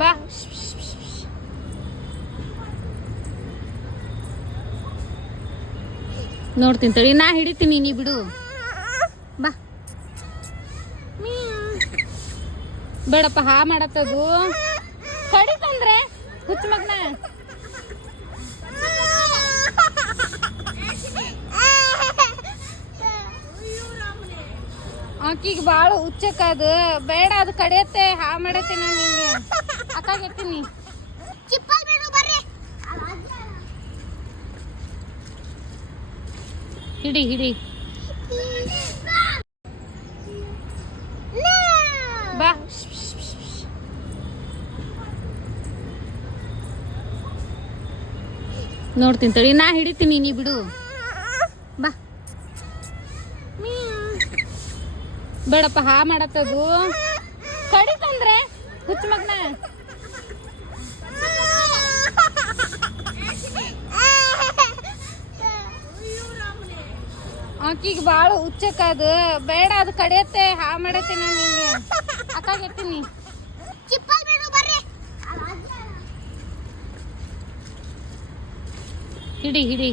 ಬಾ ನೋಡ್ತೀನಿ ತಡಿ, ನಾ ಹಿಡಿತೀನಿ, ನೀ ಬಿಡು. ಬಾ ಬೇಡಪ್ಪ, ಹಾ ಮಾಡತ್ತದು ಕಡಿತಂದ್ರೆ ಹುಚ್ಚ ಮಗನ. ಆಕಿಗೆ ಭಾಳ ಹುಚ್ಚಕ್ಕ ಅದು, ಬೇಡ ಅದು ಕಡಿಯತ್ತೆ, ಹಾ ಮಾಡತ್ತೆ. ನಾನು ನಿಂಗೆ ಅಕ್ಕಾಗೆತ್ತೀನಿ. ಹಿಡಿ ಹಿಡಿ ಬಾ ನೋಡ್ತೀನಿ ತಡಿ, ನಾ ಹಿಡಿತೀನಿ, ನೀ ಬಿಡು. ಬಾ ಬೇಡಪ್ಪ, ಹಾ ಮಾಡತ್ತದು ಕಡಿತಂದ್ರೆ ಹುಚ್ಚ ಮಗನ. ಆಕಿಗೆ ಭಾಳ ಹುಚ್ಚಕ್ಕ ಅದು, ಬೇಡ ಅದು ಕಡಿಯತ್ತೆ, ಹಾ ಮಾಡತ್ತೆ. ನಾನು ನಿಂಗೆ ಅಕ್ಕಾಗೆತ್ತೀನಿ. ಹಿಡಿ ಹಿಡಿ